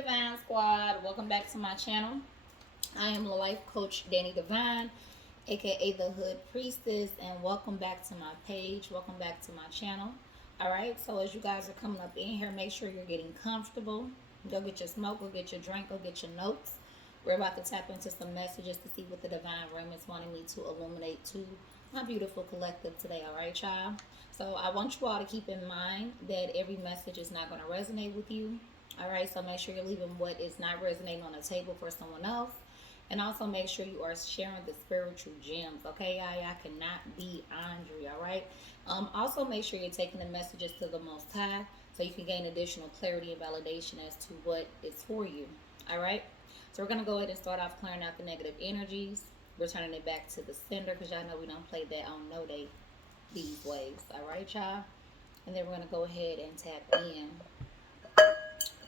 Divine Squad. Welcome back to my channel. I am life coach Danny Divine, aka the Hood Priestess, and welcome back to my page. Welcome back to my channel. Alright, so as you guys are coming up in here, make sure you're getting comfortable. Go get your smoke, go get your drink, go get your notes. We're about to tap into some messages to see what the Divine Realm is wanting me to illuminate to my beautiful collective today. Alright, y'all? So I want you all to keep in mind that every message is not going to resonate with you. Alright, so make sure you're leaving what is not resonating on the table for someone else. And also make sure you are sharing the spiritual gems. Okay, y'all cannot be Andre, alright? Also make sure you're taking the messages to the Most High so you can gain additional clarity and validation as to what is for you. Alright? So we're going to go ahead and start off clearing out the negative energies. Returning it back to the sender because y'all know we don't play that on no day these ways. Alright, y'all? And then we're going to go ahead and tap in.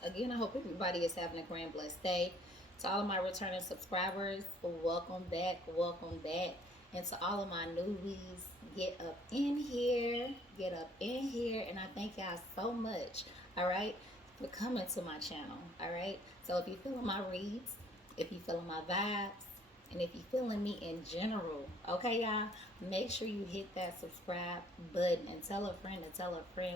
Again, I hope everybody is having a grand blessed day. To all of my returning subscribers, welcome back, welcome back. And to all of my newbies, get up in here, and I thank y'all so much, all right, for coming to my channel, all right. So if you're feeling my reads, if you're feeling my vibes, and if you're feeling me in general, okay, y'all, make sure you hit that subscribe button and tell a friend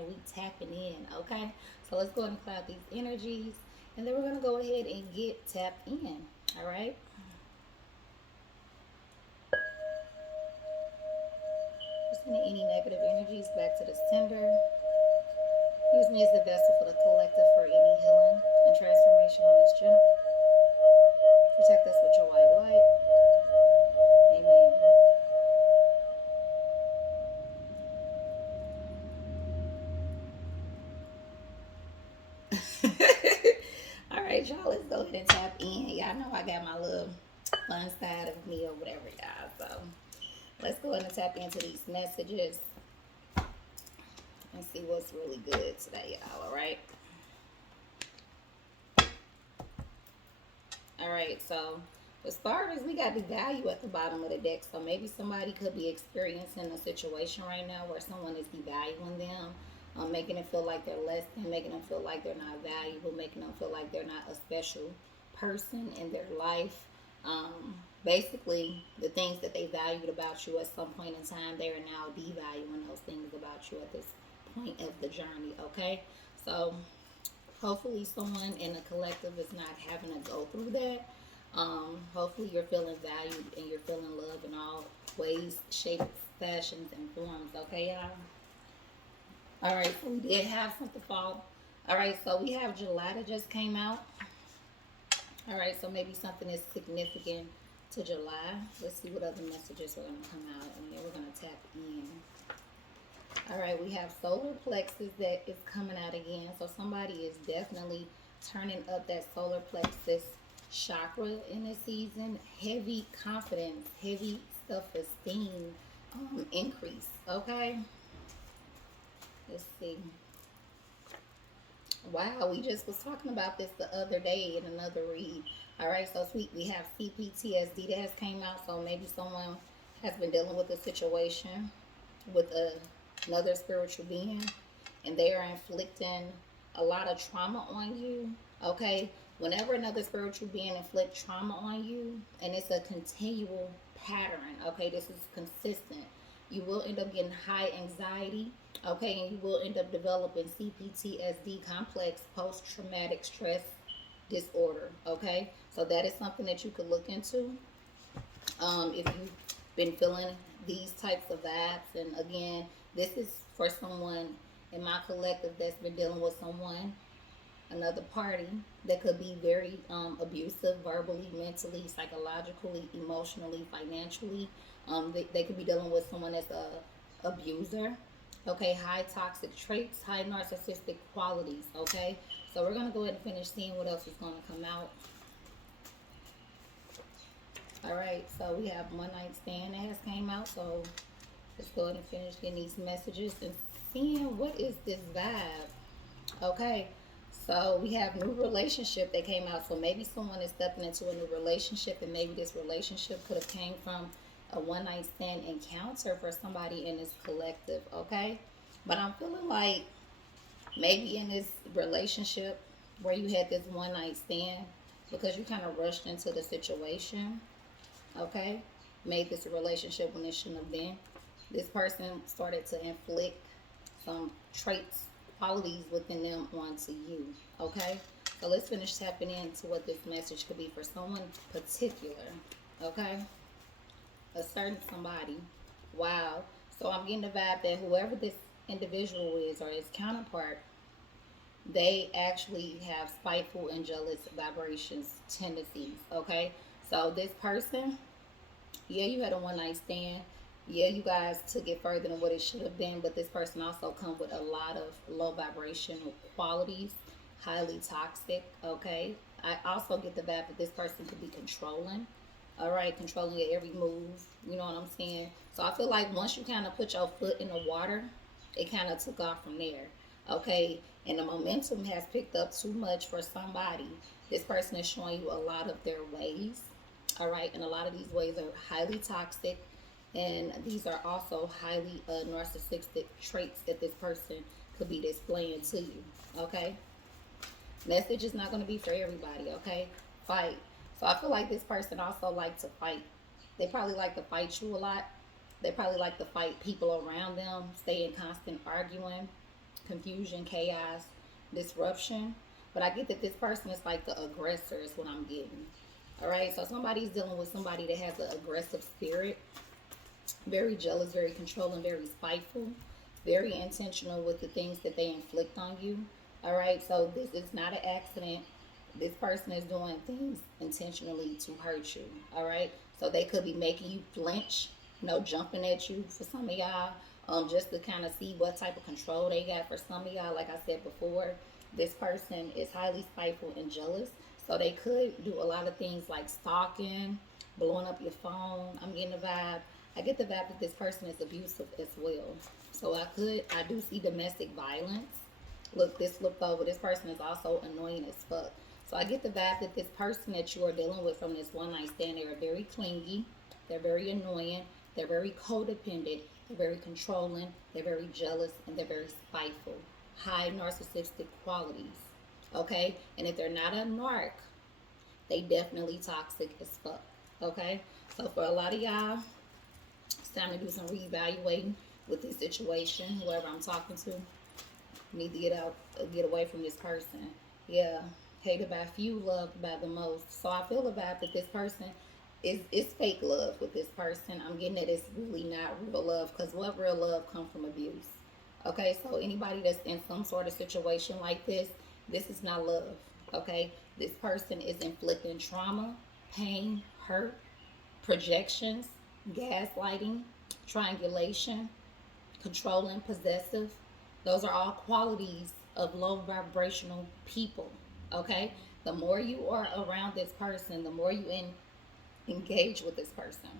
we tapping in, okay? So let's go ahead and clear out these energies, and then we're going to go ahead and get tapped in, all right? Sending any negative energies back to the sender. Use me as the vessel for the collective for any healing and transformation on this channel. Protect us with your white light. Amen. All right, y'all, let's go ahead and tap in. Y'all know I got my little fun side of me or whatever, y'all. So let's go ahead and tap into these messages and see what's really good today, y'all. All right. All right, so for starters, we got the value at the bottom of the deck. So maybe somebody could be experiencing a situation right now where someone is devaluing them, making them feel like they're less than, making them feel like they're not valuable, making them feel like they're not a special person in their life. Basically, the things that they valued about you at some point in time, they are now devaluing those things about you at this point of the journey, okay? So hopefully someone in the collective is not having to go through that. Hopefully you're feeling valued and you're feeling love in all ways, shapes, fashions, and forms, okay, y'all? All right, so we did have something fall. All right, so we have July that just came out. All right, so maybe something is significant to July. Let's see what other messages are going to come out, and then we're going to tap in. All right, we have solar plexus that is coming out again. So somebody is definitely turning up that solar plexus chakra in this season. Heavy confidence, heavy self-esteem increase, okay? Let's see. Wow, we just was talking about this the other day in another read. All right, so sweet, we have CPTSD that has came out. So maybe someone has been dealing with a situation with another spiritual being, and they are inflicting a lot of trauma on you, okay? Whenever another spiritual being inflicts trauma on you, and it's a continual pattern, okay, this is consistent, you will end up getting high anxiety, okay, and you will end up developing CPTSD, complex post-traumatic stress disorder, okay? So that is something that you could look into if you've been feeling these types of vibes. And again, this is for someone in my collective that's been dealing with someone, another party that could be very abusive, verbally, mentally, psychologically, emotionally, financially. They could be dealing with someone that's a abuser, okay, high toxic traits, high narcissistic qualities, okay? So we're going to go ahead and finish seeing what else is going to come out. All right, so we have one night stand that has came out. So let's go ahead and finish getting these messages and seeing what is this vibe. Okay, so we have new relationship that came out. So maybe someone is stepping into a new relationship, and maybe this relationship could have came from a one night stand encounter for somebody in this collective, okay? But I'm feeling like maybe in this relationship, where you had this one night stand because you kind of rushed into the situation, okay? Made this a relationship when it shouldn't have been. This person started to inflict some traits, qualities within them onto you, okay? So let's finish tapping into what this message could be for someone particular, okay? A certain somebody. Wow. So I'm getting the vibe that whoever this individual is or his counterpart, they actually have spiteful and jealous vibrations, tendencies, okay? So this person, yeah, you had a one night stand. Yeah, you guys took it further than what it should have been, but this person also come with a lot of low vibrational qualities, highly toxic, okay? I also get the vibe that this person could be controlling, all right, controlling your every move, you know what I'm saying? So I feel like once you kind of put your foot in the water, it kind of took off from there, okay? And the momentum has picked up too much for somebody. This person is showing you a lot of their ways, all right? And a lot of these ways are highly toxic, and these are also highly narcissistic traits that this person could be displaying to you, okay? Message is not going to be for everybody, okay? Fight. So I feel like this person also like to fight. They probably like to fight you a lot. They probably like to fight people around them, stay in constant arguing, confusion, chaos, disruption. But I get that this person is like the aggressor is what I'm getting. All right, so somebody's dealing with somebody that has an aggressive spirit, very jealous, very controlling, very spiteful, very intentional with the things that they inflict on you. All right, so this is not an accident. This person is doing things intentionally to hurt you. All right, so they could be making you flinch, jumping at you for some of y'all, just to kind of see what type of control they got. For some of y'all, like I said before, this person is highly spiteful and jealous. So they could do a lot of things like stalking, blowing up your phone. I'm getting the vibe. I get the vibe that this person is abusive as well. So I do see domestic violence. Look, this looked over. This person is also annoying as fuck. So I get the vibe that this person that you are dealing with from this one night stand, they are very clingy, they're very annoying, they're very codependent, they're very controlling, they're very jealous, and they're very spiteful. High narcissistic qualities. Okay? And if they're not a narc, they definitely toxic as fuck. Okay? So for a lot of y'all, it's time to do some reevaluating with this situation. Whoever I'm talking to, need to get away from this person. Yeah, hated by few, loved by the most. So I feel about that this person is fake love with this person. I'm getting that it's really not real love, because what real love comes from abuse. Okay, so anybody that's in some sort of situation like this is not love. Okay, this person is inflicting trauma, pain, hurt, projections, gaslighting, triangulation, controlling, possessive. Those are all qualities of low vibrational people. Okay? The more you are around this person, the more you engage with this person,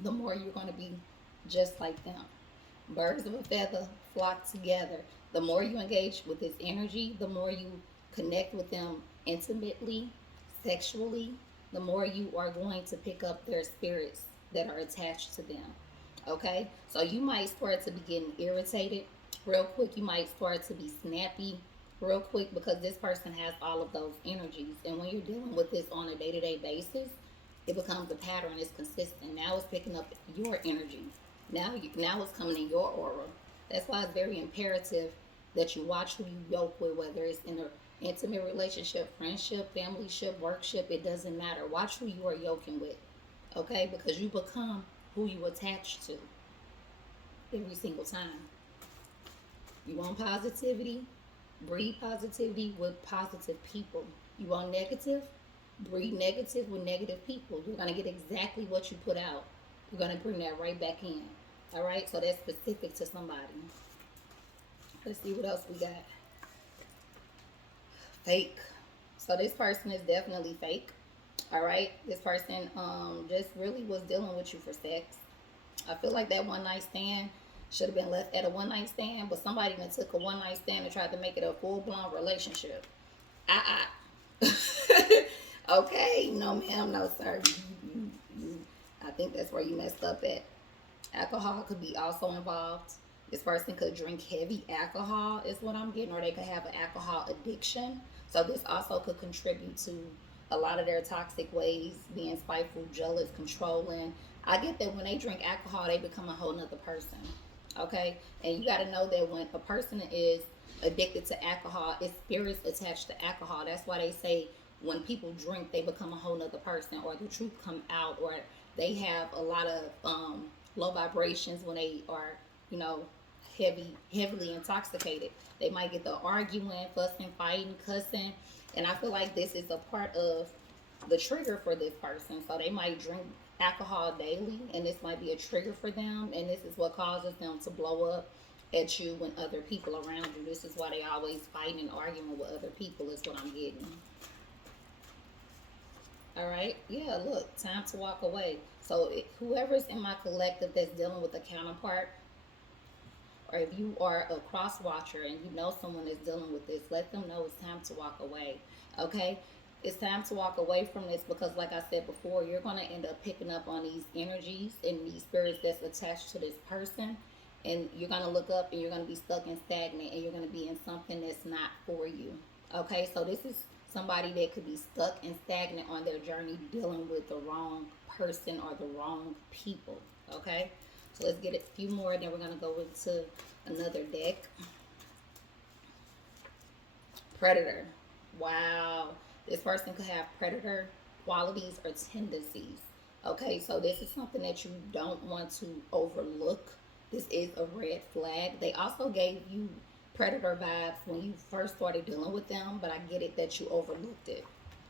the more you're going to be just like them. Birds of a feather flock together. The more you engage with this energy, the more you connect with them intimately, sexually, the more you are going to pick up their spirits that are attached to them. Okay? So you might start to be getting irritated real quick. You might start to be snappy real quick because this person has all of those energies. And when you're dealing with this on a day-to-day basis, it becomes a pattern. It's consistent. Now it's picking up your energy. Now it's coming in your aura. That's why it's very imperative that you watch who you yoke with, whether it's in an intimate relationship, friendship, familyship, workship. It doesn't matter. Watch who you are yoking with, okay? Because you become who you attach to every single time. You want positivity? Breed positivity with positive people. You want negative? Breed negative with negative people. You're going to get exactly what you put out. You're going to bring that right back in. All right? So that's specific to somebody. Let's see what else we got. Fake. So this person is definitely fake. All right? This person just really was dealing with you for sex. I feel like that one night stand should have been left at a one night stand, but somebody even took a one night stand and tried to make it a full blown relationship. Okay, no ma'am, no sir. I think that's where you messed up at. Alcohol could be also involved. This person could drink heavy alcohol, is what I'm getting, or they could have an alcohol addiction. So this also could contribute to a lot of their toxic ways, being spiteful, jealous, controlling. I get that when they drink alcohol, they become a whole nother person. Okay? And you got to know that when a person is addicted to alcohol, it's spirits attached to alcohol. That's why they say when people drink, they become a whole nother person, or the truth come out, or they have a lot of low vibrations when they are, you know, heavily intoxicated. They might get the arguing, fussing, fighting, cussing, and I feel like this is a part of the trigger for this person. So they might drink alcohol daily, and this might be a trigger for them, and this is what causes them to blow up at you and other people around you. This is why they always fighting and arguing with other people, is what I'm getting. All right. Yeah, look, time to walk away. So whoever's in my collective that's dealing with a counterpart, or if you are a cross watcher and you know someone is dealing with this, let them know it's time to walk away. Okay? It's time to walk away from this because, like I said before, you're going to end up picking up on these energies and these spirits that's attached to this person. And you're going to look up and you're going to be stuck and stagnant, and you're going to be in something that's not for you. Okay? So this is somebody that could be stuck and stagnant on their journey dealing with the wrong person or the wrong people. Okay? So let's get a few more, then we're going to go into another deck. Predator. Wow. This person could have predator qualities or tendencies. Okay, so this is something that you don't want to overlook. This is a red flag. They also gave you predator vibes when you first started dealing with them, but I get it that you overlooked it.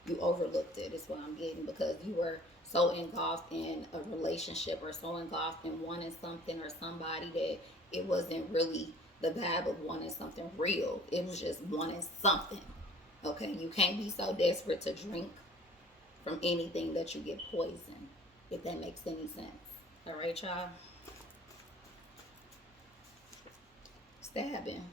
You overlooked it is what I'm getting, because you were so engulfed in a relationship or so engulfed in wanting something or somebody that it wasn't really the vibe of wanting something real. It was just wanting something. Okay, you can't be so desperate to drink from anything that you get poisoned, if that makes any sense. All right, y'all. Stabbing.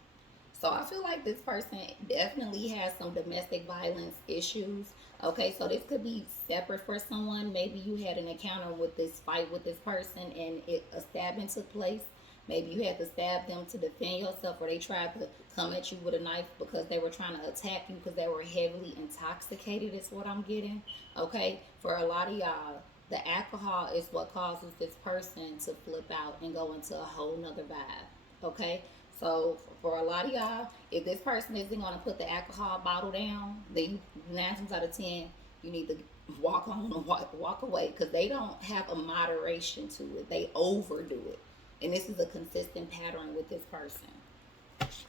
So I feel like this person definitely has some domestic violence issues. Okay, so this could be separate for someone. Maybe you had an encounter with this fight with this person and a stabbing took place. Maybe you had to stab them to defend yourself, or they tried to come at you with a knife because they were trying to attack you because they were heavily intoxicated, is what I'm getting. Okay, for a lot of y'all, the alcohol is what causes this person to flip out and go into a whole nother vibe. Okay, so for a lot of y'all, if this person isn't going to put the alcohol bottle down, then you, 9 times out of 10, you need to walk on and walk away, because they don't have a moderation to it. They overdo it. And this is a consistent pattern with this person.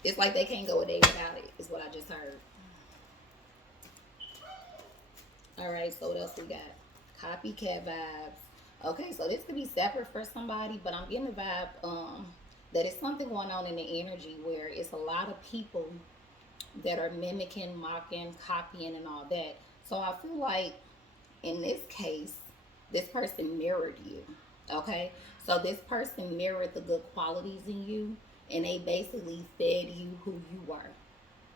It's like they can't go a day without it, is what I just heard. All right, so what else we got? Copycat vibes. Okay, so this could be separate for somebody, but I'm getting the vibe that it's something going on in the energy where it's a lot of people that are mimicking, mocking, copying, and all that. So I feel like in this case, this person mirrored you. Okay, so this person mirrored the good qualities in you, and they basically fed you who you are,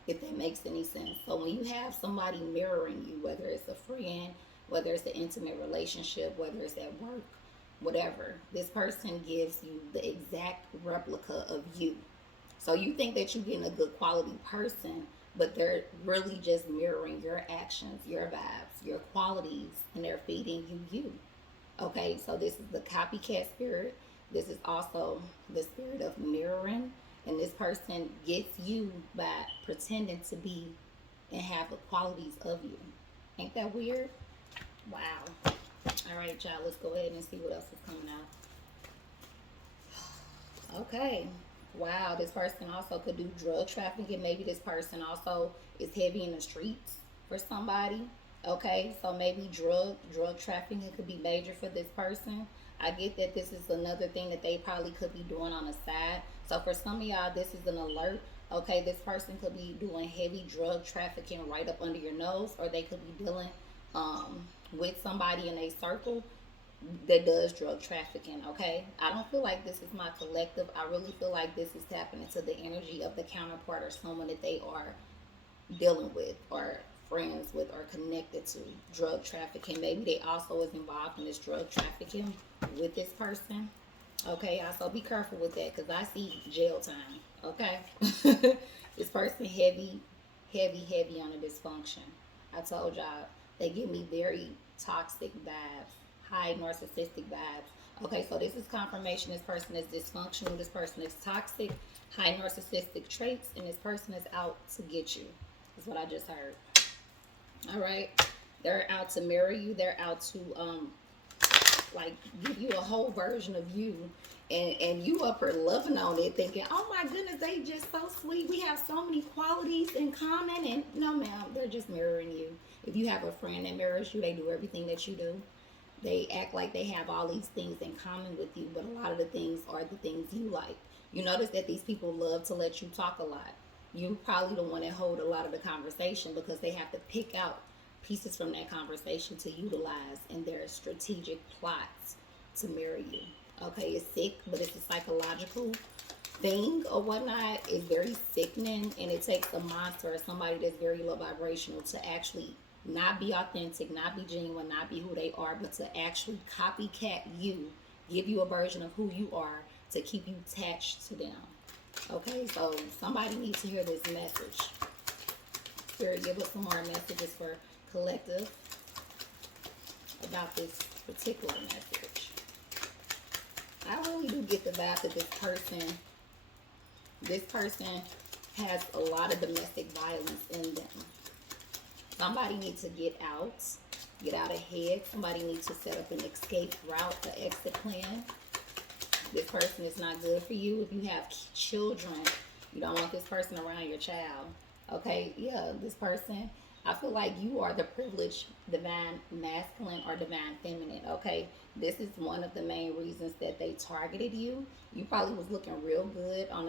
if that makes any sense. So when you have somebody mirroring you, whether it's a friend, whether it's an intimate relationship, whether it's at work, whatever, this person gives you the exact replica of you. So you think that you're getting a good quality person, but they're really just mirroring your actions, your vibes, your qualities, and they're feeding you. Okay, so this is the copycat spirit. This is also the spirit of mirroring. And this person gets you by pretending to be and have the qualities of you. Ain't that weird? Wow. All right, y'all, let's go ahead and see what else is coming out. Okay. Wow, this person also could do drug trafficking. Maybe this person also is heavy in the streets for somebody. Okay, so maybe drug trafficking could be major for this person. I get that this is another thing that they probably could be doing on the side. So for some of y'all, this is an alert. Okay, this person could be doing heavy drug trafficking right up under your nose, or they could be dealing with somebody in a circle that does drug trafficking. Okay, I don't feel like this is my collective. I really feel like this is tapping into the energy of the counterpart or someone that they are dealing with or friends with or connected to drug trafficking. Maybe they also is involved in this drug trafficking with this person. Okay, also be careful with that, because I see jail time. Okay, this person heavy on the dysfunction. I told y'all, they give me very toxic vibes, high narcissistic vibes. Okay, so this is confirmation this person is dysfunctional, this person is toxic, high narcissistic traits, and this person is out to get you. That's what I just heard. All right, they're out to marry you. They're out to like give you a whole version of you, and you up here loving on it, thinking, oh my goodness, they just so sweet, we have so many qualities in common. And no ma'am, they're just mirroring you. If you have a friend that mirrors you, they do everything that you do. They act like they have all these things in common with you, but a lot of the things are the things you like. You notice that these people love to let you talk a lot. You probably the one that hold a lot of the conversation, because they have to pick out pieces from that conversation to utilize in their strategic plots to marry you. Okay, it's sick, but it's a psychological thing or whatnot. It's very sickening, and it takes a monster or somebody that's very low vibrational to actually not be authentic, not be genuine, not be who they are, but to actually copycat you, give you a version of who you are to keep you attached to them. Okay, so somebody needs to hear this message. Spirit, give us some more messages for collective about this particular message. I really do get the vibe that this person has a lot of domestic violence in them. Somebody needs to get out ahead. Somebody needs to set up an escape route, an exit plan. This person is not good for you. If you have children, you don't want this person around your child. Okay, yeah, this person, I feel like you are the privileged divine masculine or divine feminine. Okay, this is one of the main reasons that they targeted you. You probably was looking real good on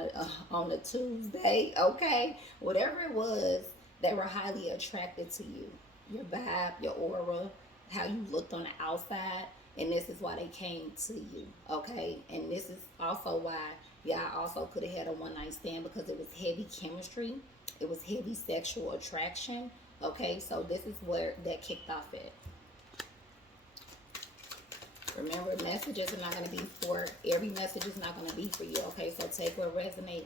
a Tuesday. Okay, whatever it was, they were highly attracted to you. Your vibe, your aura, how you looked on the outside, and this is why they came to you. Okay, and this is also why y'all also could have had a one night stand, because it was heavy chemistry. It was heavy sexual attraction. Okay, so this is where that kicked off at. Remember, messages are not going to be for, every message is not going to be for you. Okay, so take what resonates,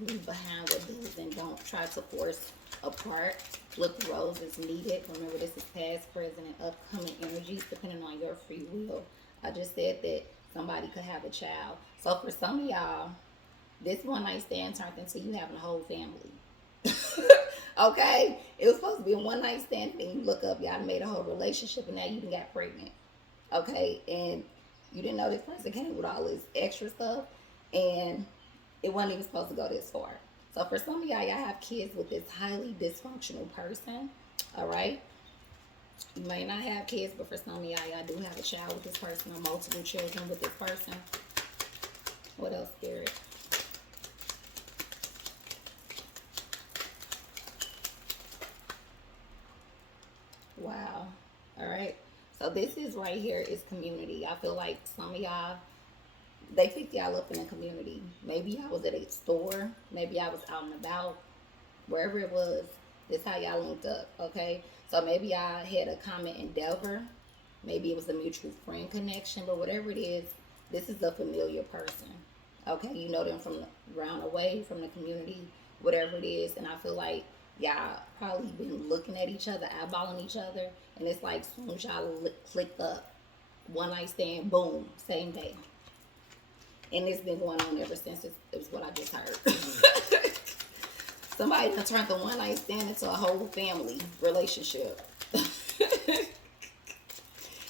leave behind what does, and don't try to force apart. Flip the roles as needed. Remember, this is past, present, and upcoming energies depending on your free will. I just said that somebody could have a child. So for some of y'all, this one night stand turned into you having a whole family. Okay, it was supposed to be a one night stand, and you look up, y'all made a whole relationship, and now you done got pregnant. Okay, and you didn't know this person came with all this extra stuff, and it wasn't even supposed to go this far. So for some of y'all have kids with this highly dysfunctional person. All right, you may not have kids, but for some of y'all do have a child with this person, or multiple children with this person. What else, Spirit? Wow. All right. So this is right here is community. I feel like some of y'all, they picked y'all up in a community. Maybe I was at a store. Maybe I was out and about. Wherever it was, this how y'all linked up. Okay. So maybe I had a common endeavor. Maybe it was a mutual friend connection. But whatever it is, this is a familiar person. Okay. You know them from the ground away, from the community, whatever it is. And I feel like y'all probably been looking at each other, eyeballing each other, and it's like as soon as y'all clicked up, one night stand, boom, same day. And it's been going on ever since. It was what I just heard. Somebody done turned the one night stand into a whole family relationship.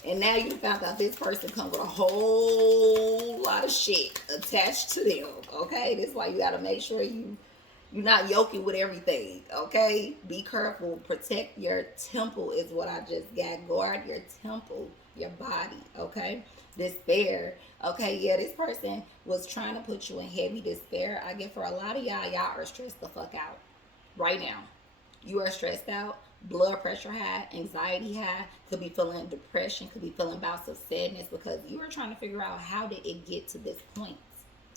And now you found out this person comes with a whole lot of shit attached to them. Okay, this is why you gotta make sure you're not yoking with everything, okay? Be careful. Protect your temple is what I just got. Guard your temple, your body, okay? Despair. Okay, yeah, this person was trying to put you in heavy despair. I get for a lot of y'all are stressed the fuck out right now. You are stressed out, blood pressure high, anxiety high, could be feeling depression, could be feeling bouts of sadness, because you are trying to figure out, how did it get to this point?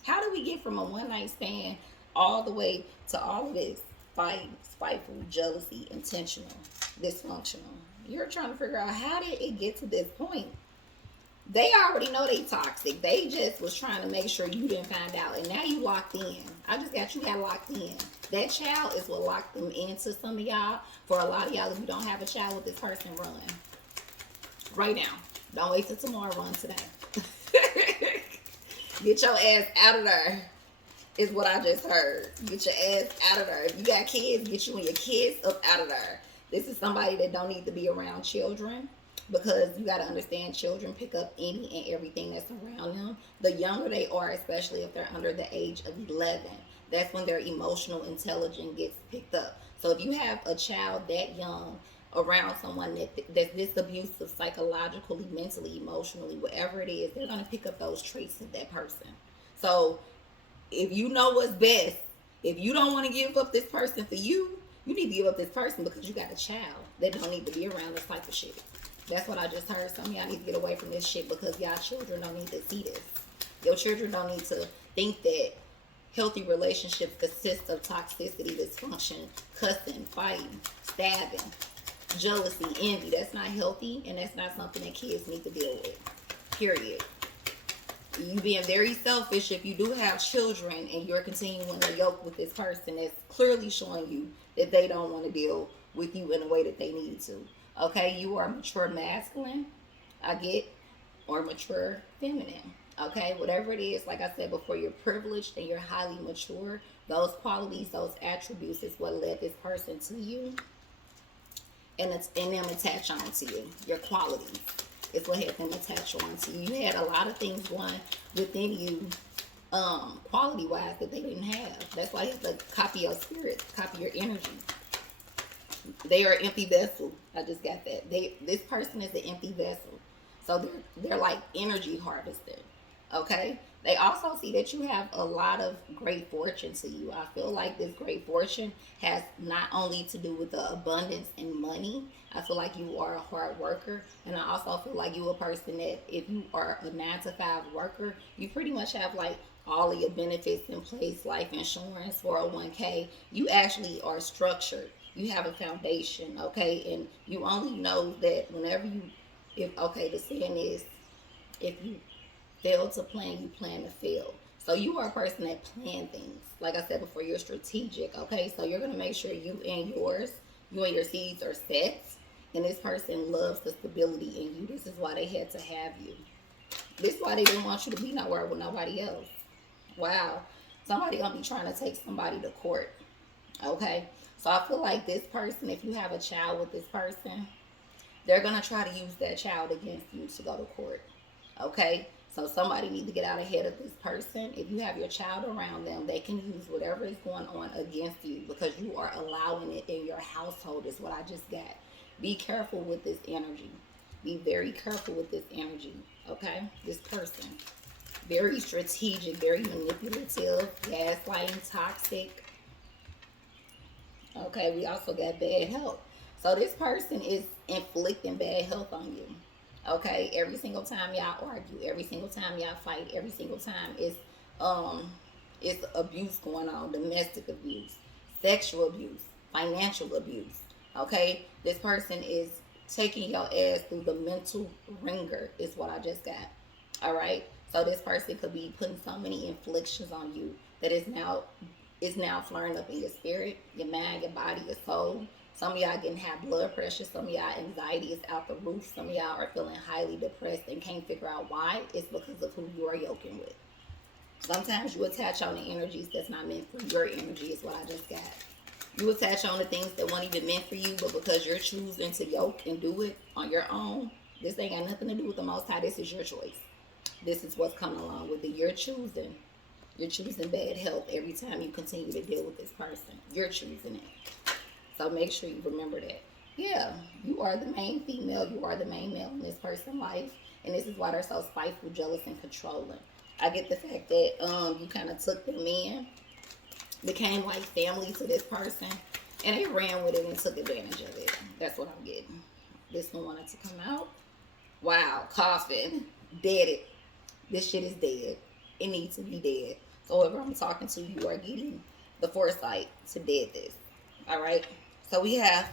How did we get from a one night stand all the way to all of this fight, spiteful, jealousy, intentional, dysfunctional? You're trying to figure out, how did it get to this point? They already know they toxic. They just was trying to make sure you didn't find out. And now you locked in. You got locked in. That child is what locked them into some of y'all. For a lot of y'all, if you don't have a child with this person, run. Right now. Don't wait till tomorrow, run today. Get your ass out of there. Is what I just heard. Get your ass out of there. If you got kids, get you and your kids up out of there. This is somebody that don't need to be around children, because you got to understand, children pick up any and everything that's around them. The younger they are, especially if they're under the age of 11, that's when their emotional intelligence gets picked up. So if you have a child that young around someone that's this abusive psychologically, mentally, emotionally, whatever it is, they're going to pick up those traits of that person. So if you know what's best, if you don't want to give up this person for you, you need to give up this person because you got a child that don't need to be around this type of shit. That's what I just heard. Some of y'all need to get away from this shit because y'all children don't need to see this. Your children don't need to think that healthy relationships consist of toxicity, dysfunction, cussing, fighting, stabbing, jealousy, envy. That's not healthy, and that's not something that kids need to deal with. Period. You being very selfish if you do have children and you're continuing to yoke with this person that's clearly showing you that they don't want to deal with you in a way that they need to. Okay, you are mature masculine, I get, or mature feminine. Okay, whatever it is, like I said before, you're privileged and you're highly mature. Those qualities, those attributes is what led this person to you, and them attach on to you. Your qualities is what had them attach on to you. You had a lot of things going within you, quality wise, that they didn't have. That's why you have to copy your spirit, copy your energy. They are an empty vessel. I just got that. This person is an empty vessel. So they're like energy harvesting. Okay? They also see that you have a lot of great fortune to you. I feel like this great fortune has not only to do with the abundance and money. I feel like you are a hard worker. And I also feel like you're a person that if you are a 9-to-5 worker, you pretty much have like all of your benefits in place, life insurance, 401k. You actually are structured. You have a foundation, okay? And you only know that whenever the saying is, if you fail to plan, you plan to fail. So you are a person that plan things. Like I said before, you're strategic, okay? So you're going to make sure you and your seeds are set. And this person loves the stability in you. This is why they had to have you. This is why they didn't want you to be nowhere with nobody else. Wow. Somebody going to be trying to take somebody to court, okay? So I feel like this person, if you have a child with this person, they're going to try to use that child against you to go to court. Okay? So somebody needs to get out ahead of this person. If you have your child around them, they can use whatever is going on against you because you are allowing it in your household is what I just got. Be careful with this energy. Be very careful with this energy. Okay? This person. Very strategic, very manipulative, gaslighting, toxic. Okay, we also got bad health. So this person is inflicting bad health on you. Okay, every single time y'all argue, every single time y'all fight, every single time it's abuse going on, domestic abuse, sexual abuse, financial abuse. Okay, this person is taking your ass through the mental ringer is what I just got. All right, so this person could be putting so many inflictions on you that is now flaring up in your spirit, your mind, your body, your soul. Some of y'all getting high blood pressure. Some of y'all anxiety is out the roof. Some of y'all are feeling highly depressed and can't figure out why. It's because of who you are yoking with. Sometimes you attach on the energies that's not meant for your energy is what I just got. You attach on the things that weren't even meant for you, but because you're choosing to yoke and do it on your own, this ain't got nothing to do with the Most High. This is your choice. This is what's coming along with it. You're choosing bad health every time you continue to deal with this person. You're choosing it. So make sure you remember that. Yeah, you are the main female. You are the main male in this person's life. And this is why they're so spiteful, jealous, and controlling. I get the fact that you kind of took them in, became like family to this person, and they ran with it and took advantage of it. That's what I'm getting. This one wanted to come out. Wow, coughing. Dead it. This shit is dead. It needs to be dead. So whoever I'm talking to, you are getting the foresight to dead this. All right. So we have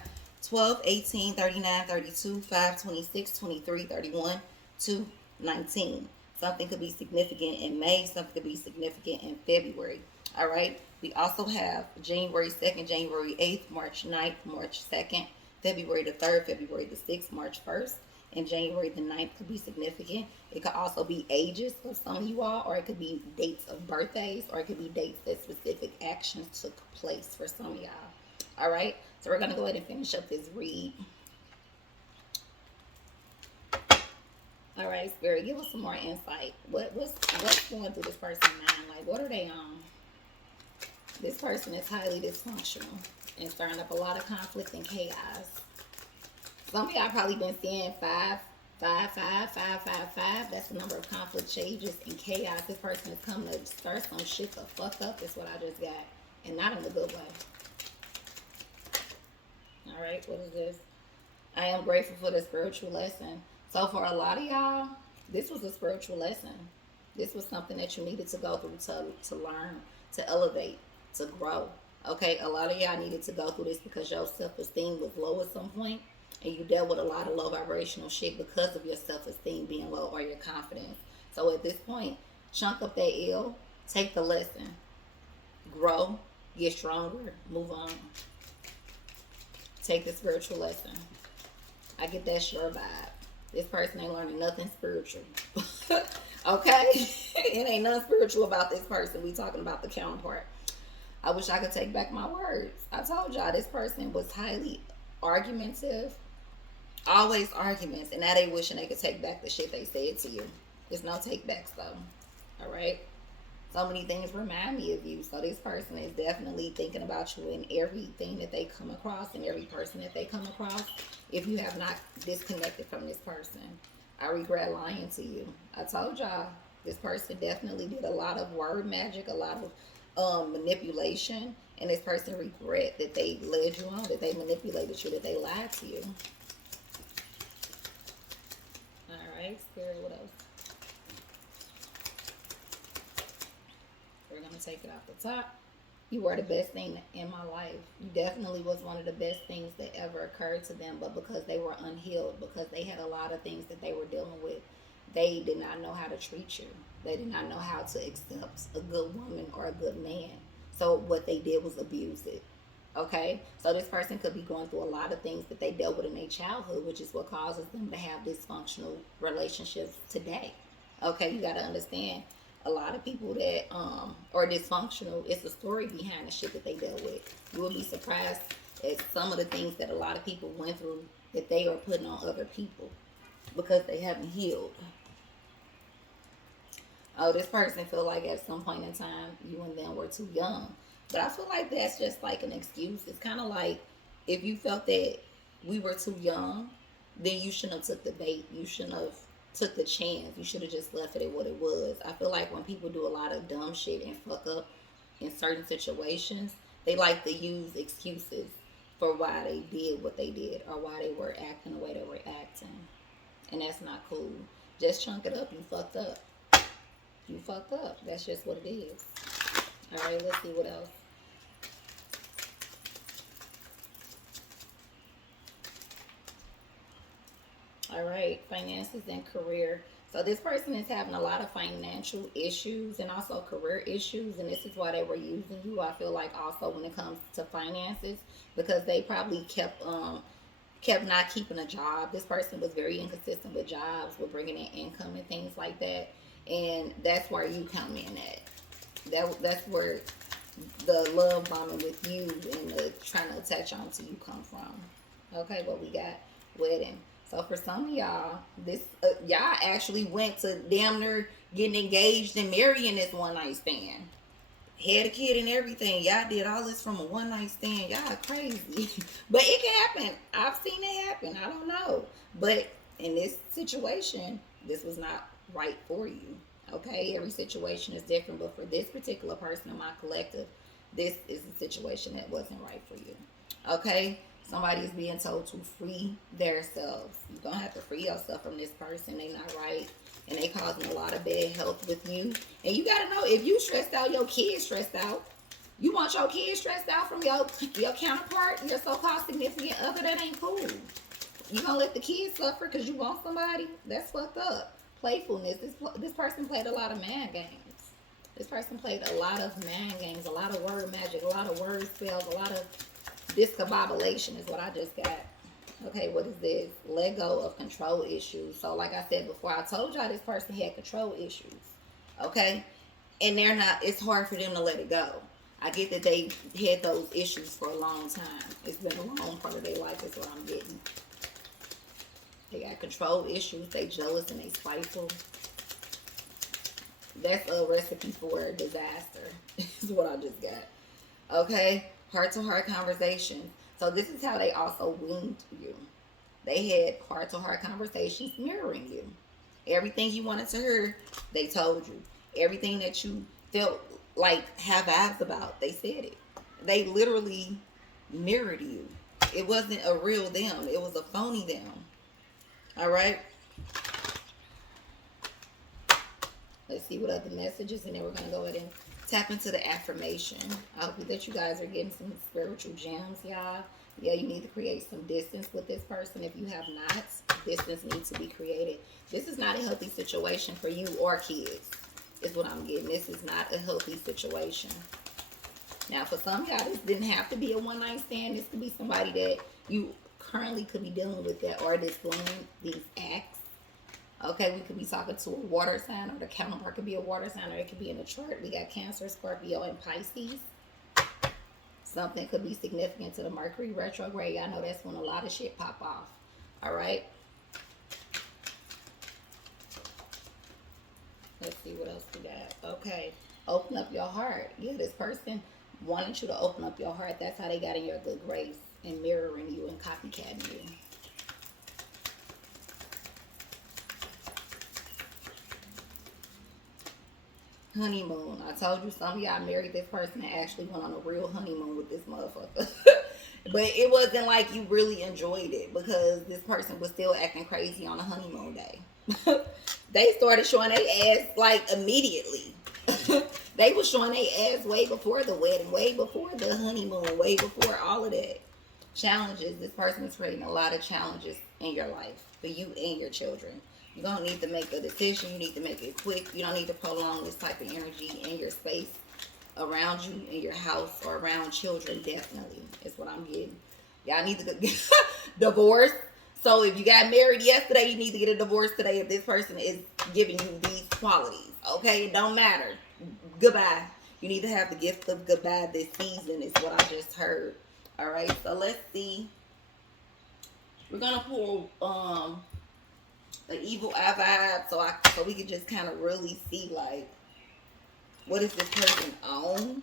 12, 18, 39, 32, 5, 26, 23, 31, 2, 19. Something could be significant in May. Something could be significant in February. All right. We also have January 2nd, January 8th, March 9th, March 2nd, February the 3rd, February the 6th, March 1st, and January the 9th could be significant. It could also be ages of some of you all, or it could be dates of birthdays, or it could be dates that specific actions took place for some of y'all. All right. So we're going to go ahead and finish up this read. All right, Spirit, give us some more insight. What's going through this person's mind? Like, what are they on? This person is highly dysfunctional and stirring up a lot of conflict and chaos. Some of y'all probably been seeing 5, 5, 5, 5, 5, 5. That's the number of conflict, changes, and chaos. This person is coming to stir some shit the fuck up. Is what I just got, and not in a good way. All right, what is this? I am grateful for the spiritual lesson. So for a lot of y'all, this was a spiritual lesson. This was something that you needed to go through to learn, to elevate, to grow. Okay, a lot of y'all needed to go through this because your self-esteem was low at some point, and you dealt with a lot of low vibrational shit because of your self-esteem being low or your confidence. So at this point, chunk up that L, take the lesson, grow, get stronger, move on. Take the spiritual lesson. I get that sure vibe. This person ain't learning nothing spiritual. Okay? It ain't nothing spiritual about this person. We talking about the counterpart. I wish I could take back my words. I told y'all this person was highly argumentative. Always arguments. And now they wishing they could take back the shit they said to you. There's no take backs though. Alright? So many things remind me of you. So this person is definitely thinking about you in everything that they come across and every person that they come across. If you have not disconnected from this person, I regret lying to you. I told y'all this person definitely did a lot of word magic, a lot of manipulation, and this person regret that they led you on, that they manipulated you, that they lied to you. All right, Spirit, what else? We're going to take it off the top. You were the best thing in my life. You definitely was one of the best things that ever occurred to them, but because they were unhealed, because they had a lot of things that they were dealing with, they did not know how to treat you. They did not know how to accept a good woman or a good man. So what they did was abuse it. Okay? So this person could be going through a lot of things that they dealt with in their childhood, which is what causes them to have dysfunctional relationships today. Okay? You got to understand. A lot of people that are dysfunctional, it's a story behind the shit that they dealt with. You will be surprised at some of the things that a lot of people went through that they are putting on other people because they haven't healed. Oh, this person feel like at some point in time you and them were too young. But I feel like that's just like an excuse. It's kind of like if you felt that we were too young, then you shouldn't have took the bait. You shouldn't have took the chance. You should have just left it at what it was. I feel like when people do a lot of dumb shit and fuck up in certain situations, they like to use excuses for why they did what they did or why they were acting the way they were acting. And that's not cool. Just chunk it up. You fucked up. You fucked up. That's just what it is. All right, let's see what else. All right, finances and career. So this person is having a lot of financial issues and also career issues, and this is why they were using you. I feel like also when it comes to finances, because they probably kept not keeping a job. This person was very inconsistent with jobs, with bringing in income and things like that, and that's where you come in at. That's where the love bombing with you and the trying to attach on to you come from. Okay, what we got? Wedding. So for some of y'all, this y'all actually went to damn near getting engaged and marrying this one night stand. Had a kid and everything. Y'all did all this from a one night stand. Y'all crazy. But it can happen. I've seen it happen. I don't know. But in this situation, this was not right for you. Okay? Every situation is different. But for this particular person in my collective, this is a situation that wasn't right for you. Okay? Somebody is being told to free themselves. You're going to have to free yourself from this person. They not right. And they causing a lot of bad health with you. And you got to know, if you stressed out, your kid's stressed out. You want your kids stressed out from your counterpart, your so-called significant other, that ain't cool. You going to let the kids suffer because you want somebody? That's fucked up. playfulness. This person played a lot of man games. This person played a lot of man games, a lot of word magic, a lot of word spells, a lot of discombobulation is what I just got. Okay, what is this? Let go of control issues. So like I said before, I told y'all this person had control issues. Okay? And they're not, it's hard for them to let it go. I get that they had those issues for a long time. It's been a long part of their life is what I'm getting. They got control issues. They jealous and they spiteful. That's a recipe for a disaster. Is what I just got. Okay? Heart-to-heart conversations. So this is how they also weaned you. They had heart-to-heart conversations mirroring you. Everything you wanted to hear, they told you. Everything that you felt like have vibes about, they said it. They literally mirrored you. It wasn't a real them. It was a phony them. All right? Let's see what other messages, and then we're going to go ahead and tap into the affirmation. I hope that you guys are getting some spiritual gems, y'all. Yeah, you need to create some distance with this person. If you have not, distance needs to be created. This is not a healthy situation for you or kids, is what I'm getting. This is not a healthy situation. Now, for some of y'all, this didn't have to be a one-night stand. This could be somebody that you currently could be dealing with that are displaying these acts. Okay, we could be talking to a water sign, or the counterpart could be a water sign, or it could be in a chart. We got Cancer, Scorpio, and Pisces. Something could be significant to the Mercury retrograde. I know that's when a lot of shit pop off. All right. Let's see what else we got. Okay. Open up your heart. Yeah, this person wanted you to open up your heart. That's how they got in your good grace and mirroring you and copycatting you. Honeymoon. I told you some of y'all married this person and actually went on a real honeymoon with this motherfucker. But it wasn't like you really enjoyed it because this person was still acting crazy on a honeymoon day. They started showing their ass like immediately. They were showing their ass way before the wedding, way before the honeymoon, way before all of that. Challenges. This person is creating a lot of challenges in your life for you and your children. You don't need to make a decision. You need to make it quick. You don't need to prolong this type of energy in your space around you, in your house, or around children. Definitely is what I'm getting. Y'all need to get divorced. So if you got married yesterday, you need to get a divorce today if this person is giving you these qualities. Okay? It don't matter. Goodbye. You need to have the gift of goodbye this season is what I just heard. All right? So let's see. We're going to pull the evil eye vibe so we can just kind of really see, like, what is this person on?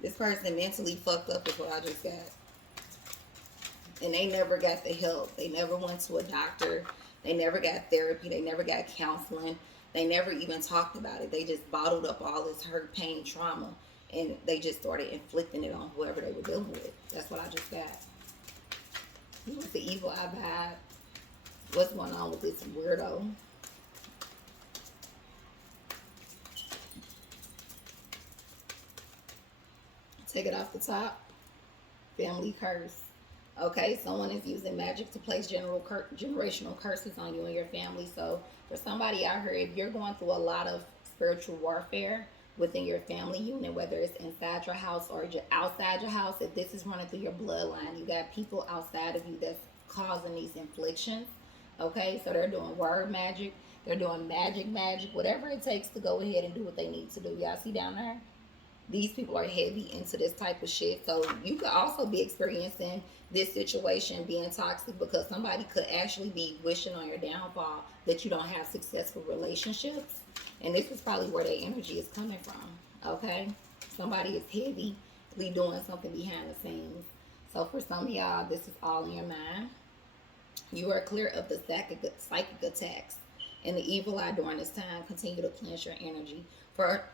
This person mentally fucked up is what I just got. And they never got the help. They never went to a doctor. They never got therapy. They never got counseling. They never even talked about it. They just bottled up all this hurt, pain, trauma. And they just started inflicting it on whoever they were dealing with. That's what I just got. What's the evil eye vibe? What's going on with this weirdo? Take it off the top. Family curse. Okay, someone is using magic to place generational curses on you and your family. So for somebody out here, if you're going through a lot of spiritual warfare within your family unit, whether it's inside your house or outside your house, if this is running through your bloodline, you got people outside of you that's causing these inflictions. Okay, so they're doing word magic, they're doing magic, whatever it takes to go ahead and do what they need to do. Y'all see down there? These people are heavy into this type of shit. So you could also be experiencing this situation being toxic because somebody could actually be wishing on your downfall, that you don't have successful relationships. And this is probably where their energy is coming from. Okay? Somebody is heavily doing something behind the scenes. So for some of y'all, this is all in your mind. You are clear of the psychic attacks and the evil eye during this time. Continue to cleanse your energy.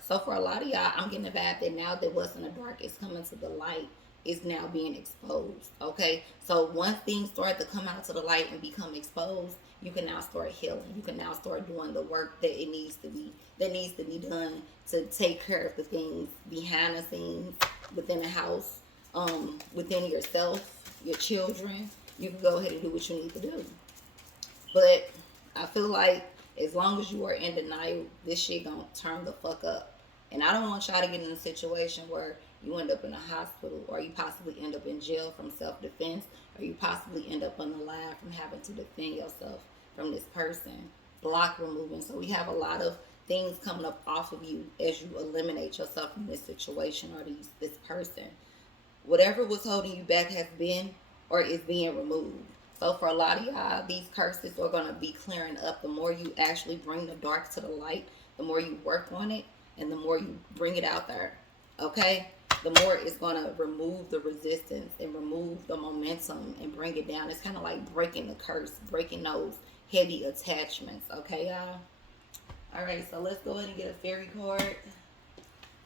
So for a lot of y'all, I'm getting the vibe that now that what's in the dark is coming to the light, is now being exposed. Okay, so once things start to come out to the light and become exposed, you can now start healing. You can now start doing the work that needs to be done to take care of the things behind the scenes, within the house, within yourself, your children. You can go ahead and do what you need to do. But I feel like as long as you are in denial, this shit gonna turn the fuck up. And I don't want y'all to get in a situation where you end up in a hospital, or you possibly end up in jail from self-defense, or you possibly end up unalive from having to defend yourself from this person. Block removing. So we have a lot of things coming up off of you as you eliminate yourself from this situation or this person. Whatever was holding you back has been or is being removed. So for a lot of y'all, these curses are going to be clearing up. The more you actually bring the dark to the light, the more you work on it, and the more you bring it out there. Okay? The more it's going to remove the resistance and remove the momentum and bring it down. It's kind of like breaking the curse, breaking those heavy attachments. Okay, y'all? All right, so let's go ahead and get a fairy card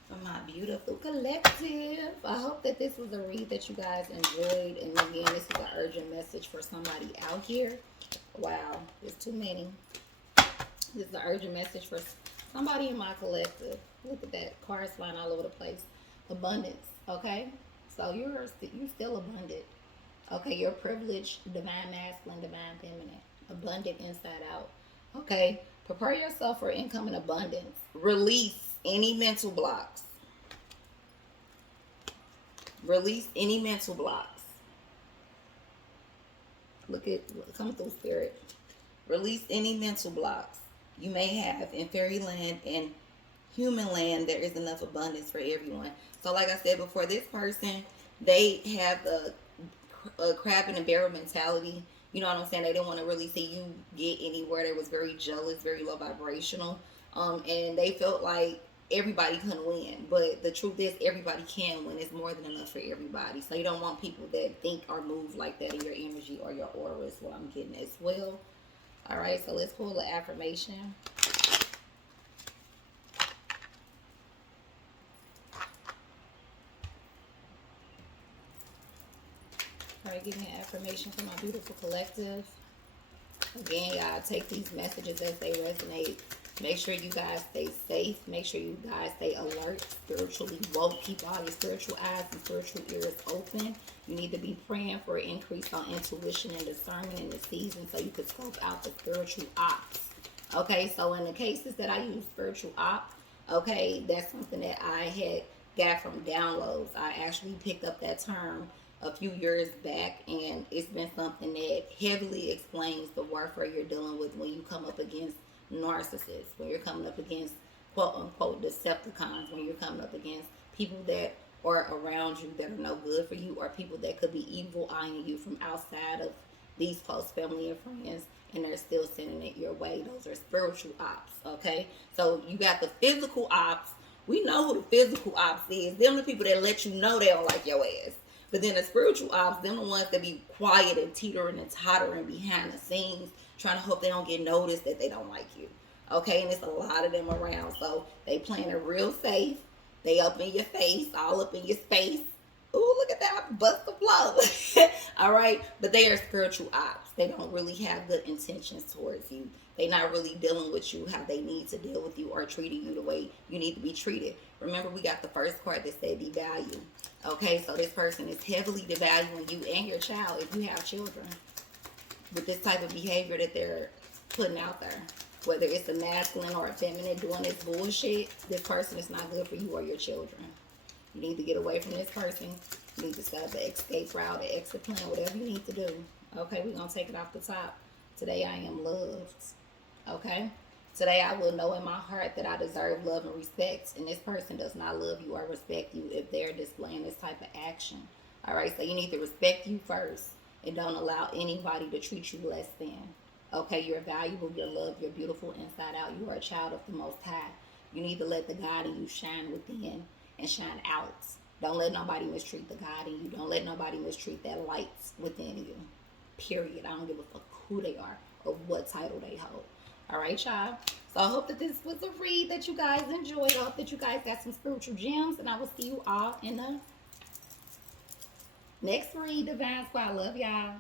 for my beautiful collective. I hope that this was a read that you guys enjoyed. And again, this is an urgent message for somebody out here. Wow, there's too many. This is an urgent message for somebody in my collective. Look at that, cards flying all over the place. Abundance, okay? So you're still abundant. Okay, you're privileged, divine masculine, divine feminine. Abundant inside out. Okay, prepare yourself for incoming abundance. Release any mental blocks. Release any mental blocks. Look at come through, spirit. Release any mental blocks you may have in fairyland and human land. There is enough abundance for everyone. So like I said before, this person, they have a crab in a barrel mentality. You know what I'm saying? They didn't want to really see you get anywhere. They was very jealous, very low vibrational. And they felt like everybody couldn't win. But the truth is, everybody can win. It's more than enough for everybody. So you don't want people that think or move like that in your energy or your aura is what I'm getting as well. All right, so let's pull an affirmation. All right, give me an affirmation for my beautiful collective. Again, y'all, take these messages as they resonate. Make sure you guys stay safe. Make sure you guys stay alert, spiritually woke. Keep all your spiritual eyes and spiritual ears open. You need to be praying for an increase on intuition and discernment in the season so you can scope out the spiritual ops. Okay, so in the cases that I use spiritual op, okay, that's something that I had got from downloads. I actually picked up that term a few years back, and it's been something that heavily explains the warfare you're dealing with when you come up against narcissists, when you're coming up against quote unquote Decepticons, when you're coming up against people that are around you that are no good for you, or people that could be evil eyeing you from outside of these close family and friends, and they're still sending it your way. Those are spiritual ops. Okay, so you got the physical ops. We know who the physical ops is. Them the people that let you know they don't like your ass. But then the spiritual ops, them the ones that be quiet and teetering and tottering behind the scenes, trying to hope they don't get noticed that they don't like you. Okay, and there's a lot of them around. So they playing it real safe. They up in your face, all up in your space. Ooh, look at that, bust the flow. All right, but they are spiritual ops. They don't really have good intentions towards you. They're not really dealing with you how they need to deal with you, or treating you the way you need to be treated. Remember, we got the first card that said devalue. Okay, so this person is heavily devaluing you and your child if you have children with this type of behavior that they're putting out there. Whether it's a masculine or a feminine doing this bullshit, this person is not good for you or your children. You need to get away from this person. You need to set up an escape route, an exit plan, whatever you need to do. Okay, we're going to take it off the top. Today I am loved. Okay? Today I will know in my heart that I deserve love and respect. And this person does not love you or respect you if they're displaying this type of action. All right, so you need to respect you first. And don't allow anybody to treat you less than. Okay, you're valuable, you're loved, you're beautiful inside out. You are a child of the Most High. You need to let the God in you shine within and shine out. Don't let nobody mistreat the God in you. Don't let nobody mistreat that light within you. Period. I don't give a fuck who they are or what title they hold. All right, y'all. So I hope that this was a read that you guys enjoyed. I hope that you guys got some spiritual gems. And I will see you all in the next read, Divine Squad. Love y'all.